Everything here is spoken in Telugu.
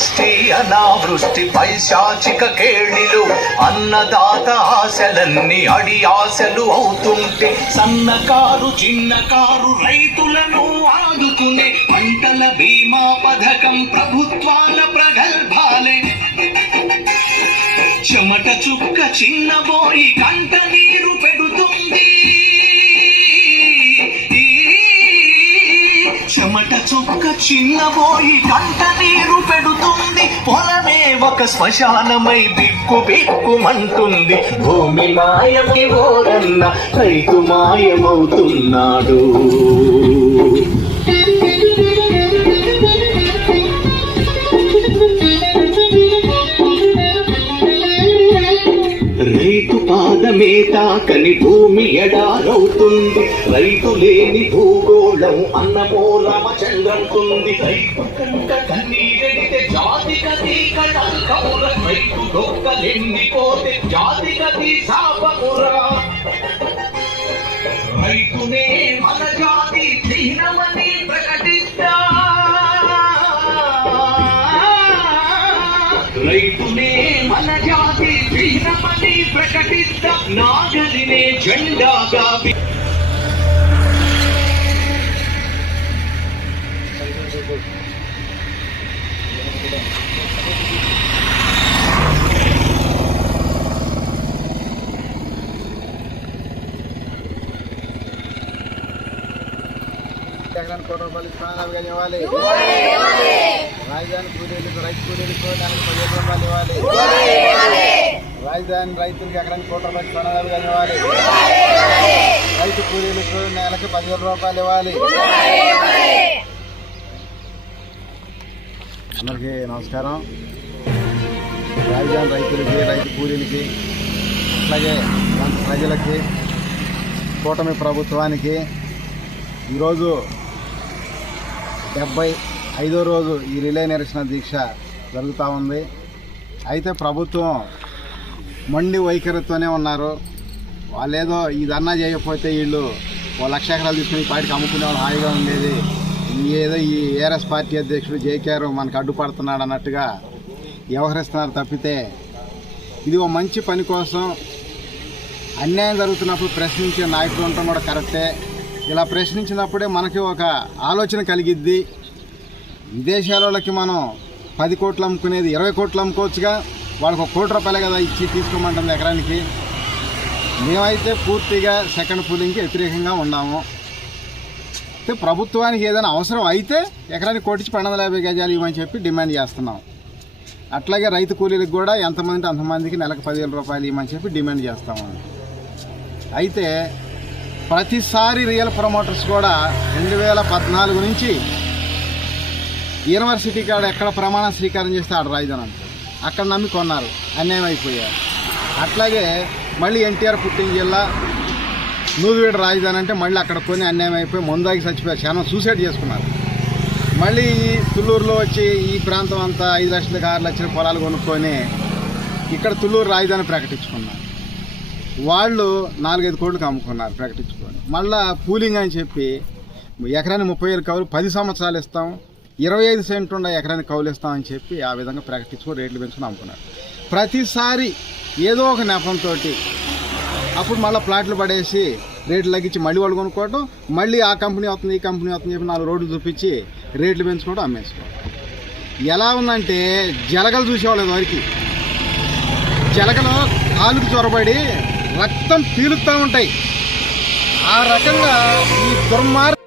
పుష్టి అనావృష్టి పైశాచిక కేళిలు అన్నదాత ఆశలన్నీ అడి ఆశలు అవుతుంటే సన్నకారు చిన్నకారు రైతులను ఆదుకునే పంటల బీమా పథకం ప్రభుత్వాల ప్రగల్భాలే. చెమట చుక్క చిన్నబోయి కంట నీరు పెడుతుంది. చెమట చుక్క చిన్నబోయి కంట నీరు పెడుతుంది. పొలమే ఒక శ్మశానమై బిక్కు బిక్కుమంటుంది భూమి మాయమి ఓరన్న రైతు మాయమవుతున్నాడు. మేత కని భూమి ఎడారవుతుంది రైతు లేని భూగోళం అన్నమో రామచంద్రంటుంది రైతు కంట కన్నీరెడితే జాతి కది కటంకముర రైతు జాతి కది శాపమురా రైతునే మన జాతి రేపునే మన జాతి చిహ్నమని ప్రకటిస్తా నాగలినే జెండాగా ఎకరానికి కోటి రూపాయలు ఇవ్వాలి. రాజధాని కూలీలకు రైతు కూలీలకు నెలకు పదిహేను రూపాయలు ఇవ్వాలి. రాజధాని రైతులకు ఎకరానికి కోటి రూపాయలు ఇస్తున్నాను ఇవ్వాలి. రైతు కూలీలకు నెలకు పదివేల రూపాయలు ఇవ్వాలి. అందరికీ నమస్కారం. రాజధాని రైతులకి రైతు కూలీలకి అలాగే ప్రజలకి కూటమి ప్రభుత్వానికి ఈరోజు డెబ్బై ఐదో రోజు ఈ రిలే నిరసన దీక్ష జరుగుతూ ఉంది. అయితే ప్రభుత్వం మండి వైఖరితోనే ఉన్నారు. వాళ్ళేదో ఇదన్నా చేయకపోతే వీళ్ళు ఓ లక్ష ఎకరాలు తీసుకుని పాటికి అమ్ముకునే వాళ్ళు హాయిగా ఉండేది. ఏదో ఈ ఏఆర్ఎస్ పార్టీ అధ్యక్షుడు జేకేఆర్ మనకు అడ్డుపడుతున్నాడు అన్నట్టుగా వ్యవహరిస్తున్నారు తప్పితే ఇది ఓ మంచి పని కోసం అన్యాయం జరుగుతున్నప్పుడు ప్రశ్నించే నాయకులు ఉండటం కూడా కరెక్టే. ఇలా ప్రశ్నించినప్పుడే మనకి ఒక ఆలోచన కలిగిద్ది. విదేశాలకి మనం పది కోట్లు అమ్ముకునేది ఇరవై కోట్లు అమ్ముకోవచ్చుగా వాళ్ళకి ఒక కోటి రూపాయలే కదా ఇచ్చి తీసుకోమంటుంది ఎకరానికి. మేమైతే పూర్తిగా సెకండ్ పూలింగ్కి వ్యతిరేకంగా ఉన్నాము. అయితే ప్రభుత్వానికి ఏదైనా అవసరం అయితే ఎకరానికి కోటించి పన్నెండు వందల యాభై గజాలు ఇవ్వని చెప్పి డిమాండ్ చేస్తున్నాం. అట్లాగే రైతు కూలీలకు కూడా ఎంతమంది అంతమందికి నెలకు పదివేల రూపాయలు ఇవ్వమని చెప్పి డిమాండ్ చేస్తాము. అయితే ప్రతిసారి రియల్ ప్రమోటర్స్ కూడా రెండు వేల పద్నాలుగు నుంచి యూనివర్సిటీ కాడ ఎక్కడ ప్రమాణ స్వీకారం చేస్తే ఆడ రాజధాని అక్కడ నమ్మి కొన్నారు. అన్యాయం అయిపోయారు. అట్లాగే మళ్ళీ ఎన్టీఆర్ పుట్టిన జిల్లా నూజివేడు రాజధాని అంటే మళ్ళీ అక్కడ కొని అన్యాయం అయిపోయి ముందాకి చచ్చిపోయారు. చాలా సూసైడ్ చేసుకున్నారు. మళ్ళీ ఈ తుళ్ళూరులో వచ్చి ఈ ప్రాంతం అంతా ఐదు లక్షలకు ఆరు లక్షల పొలాలు కొనుక్కొని ఇక్కడ తుళ్ళూరు రాజధాని ప్రకటించుకున్నారు. వాళ్ళు నాలుగైదు కోట్లకు అమ్ముకున్నారు ప్రకటించుకొని. మళ్ళా పూలింగ్ అని చెప్పి ఎకరానికి ముప్పై వేలు కౌలు పది సంవత్సరాలు ఇస్తాం ఇరవై ఐదు సెంట్ ఉండే ఎకరానికి కౌలు ఇస్తాం అని చెప్పి ఆ విధంగా ప్రకటించుకొని రేట్లు పెంచుకొని అమ్ముకున్నారు. ప్రతిసారి ఏదో ఒక నెపంతో అప్పుడు మళ్ళీ ప్లాట్లు పడేసి రేట్లు తగ్గించి మళ్ళీ వాళ్ళు కొనుక్కోవడం మళ్ళీ ఆ కంపెనీ అవుతుంది ఈ కంపెనీ అవుతుంది చెప్పి నాలుగు రోడ్లు చూపించి రేట్లు పెంచుకోవడం అమ్మేసుకోవడం ఎలా ఉందంటే జలగలు చూసేవాళ్ళు వరకు జలగలు కాలుకు చొరబడి రక్తం పీలుస్తూ ఉంటాయి. ఆ రకంగా ఈ దుర్మార్గ